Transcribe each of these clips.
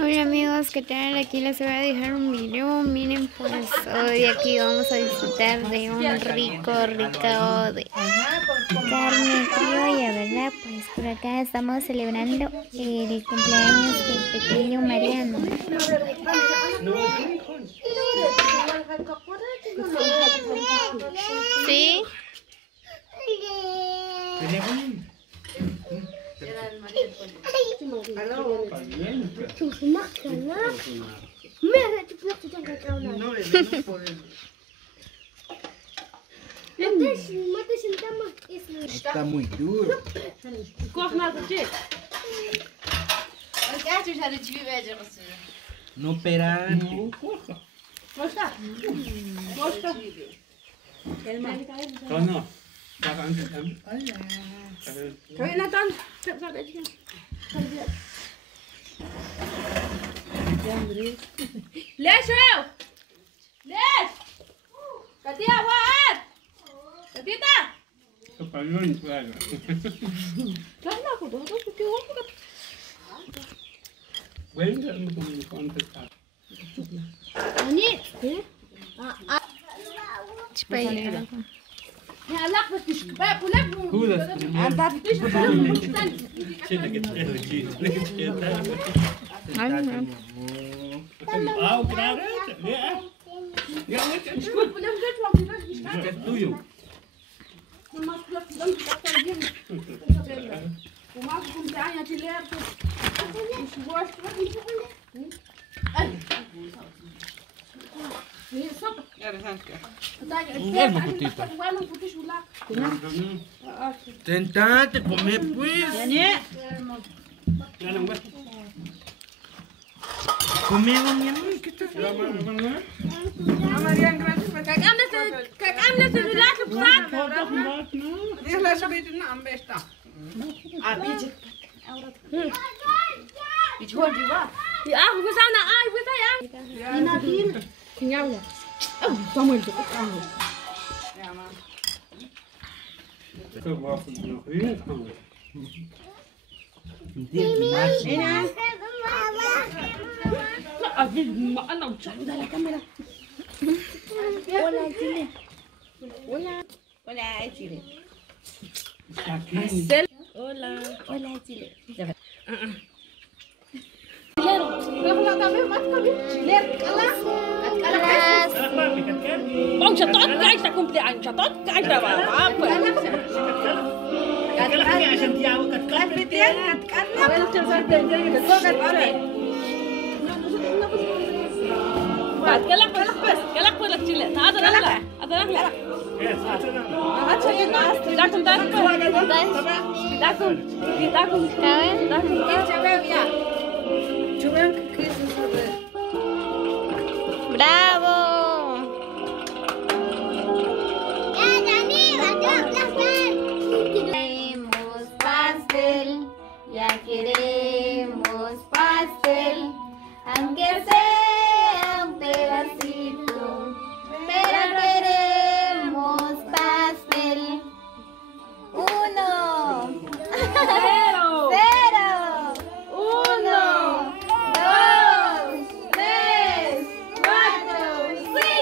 Hola amigos, ¿qué tal? Aquí les voy a dejar un video. Miren, pues hoy aquí vamos a disfrutar de un rico de carne criolla, ¿verdad? Pues por acá estamos celebrando el cumpleaños del pequeño Mariano. ¿Sí? Está muy duro. No perante. No. ليش هو؟ ليش؟ كتيا وقت كتيتا لا ناخد هذا كتير وقت وين عندكم الكونتاكت؟ يعني يا لا بس شباب ولا هو ده انت Tentate, come pues. Come mi amor, ¿qué estás haciendo? كيك عملت الولاك بصراحة يلا شبيت نعم بيشتا يا أخو بس أنا بس يا نادين كنياولا طمن أنا مشاهد على كاميرا ولا تيلي ولا تيلي ولا تيلي Bom, já toca cá está cumpleaños, já toca cá está ¡Bravo! Queremos pastel, ya queremos pastel, aunque sea un pedacito, pero queremos pastel. 1, 0, 1, 2, 3, 4, 5.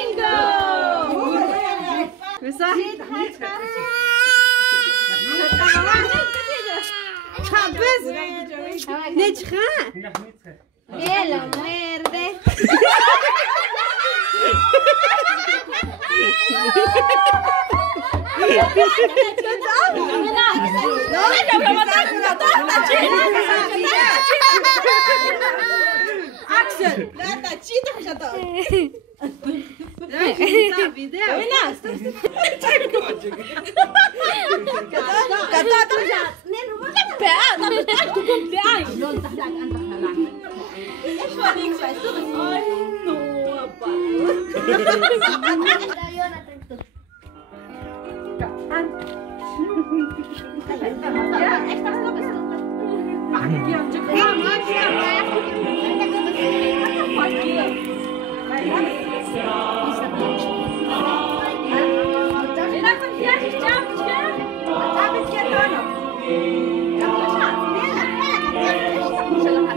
Bien, lo muerde. Axel, لا تشيت حشطة Thank you.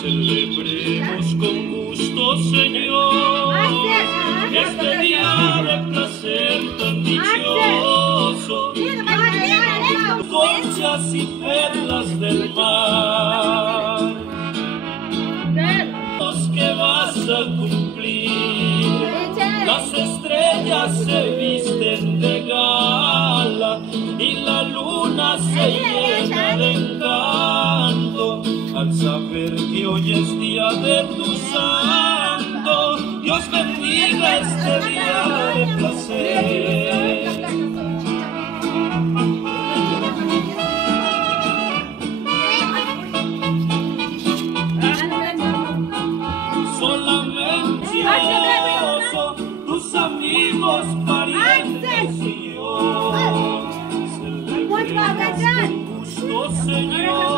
Celebremos con gusto, Señor, este día de placer tan dichoso, conchas y perlas del mar, los que vas a cumplir, las estrellas se visten de gala y la luna se llena de encanto al saber que hoy es día de tu santo. Dios bendiga este día de placer. Solamente tus amigos, parientes y yo celebremos con gusto, Señor,